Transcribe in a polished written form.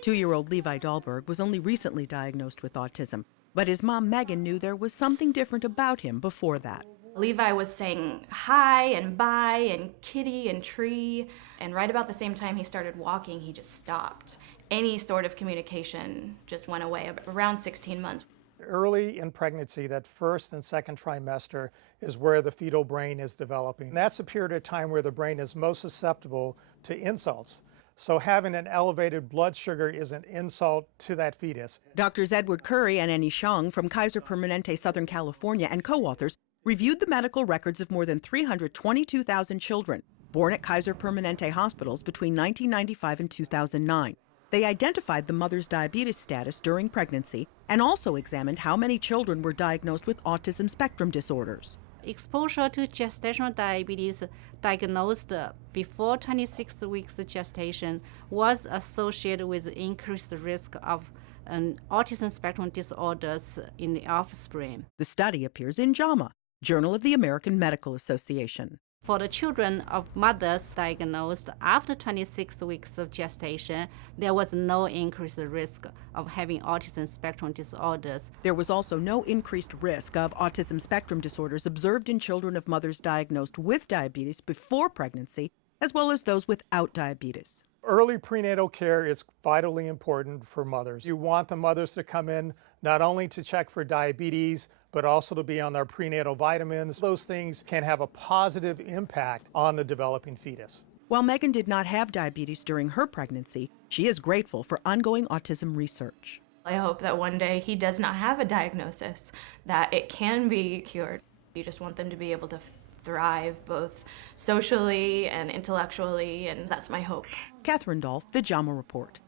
2-year-old Levi Dahlberg was only recently diagnosed with autism, but his mom Megan knew there was something different about him before that. Levi was saying hi and bye and kitty and tree, and right about the same time he started walking, he just stopped. Any sort of communication just went away around 16 months. Early in pregnancy, that first and second trimester is where the fetal brain is developing. And that's a period of time where the brain is most susceptible to insults. So having an elevated blood sugar is an insult to that fetus. Doctors Edward Curry and Annie Xiong from Kaiser Permanente, Southern California, and co-authors reviewed the medical records of more than 322,000 children born at Kaiser Permanente hospitals between 1995 and 2009. They identified the mother's diabetes status during pregnancy and also examined how many children were diagnosed with autism spectrum disorders. Exposure to gestational diabetes diagnosed before 26 weeks gestation was associated with increased risk of autism spectrum disorders in the offspring. The study appears in JAMA, Journal of the American Medical Association. For the children of mothers diagnosed after 26 weeks of gestation, there was no increased risk of having autism spectrum disorders. There was also no increased risk of autism spectrum disorders observed in children of mothers diagnosed with diabetes before pregnancy, as well as those without diabetes. Early prenatal care is vitally important for mothers. You want the mothers to come in not only to check for diabetes, but also to be on their prenatal vitamins. Those things can have a positive impact on the developing fetus. While Megan did not have diabetes during her pregnancy, she is grateful for ongoing autism research. I hope that one day he does not have a diagnosis, that it can be cured. You just want them to be able to thrive both socially and intellectually, and that's my hope. Catherine Dolph, The JAMA Report.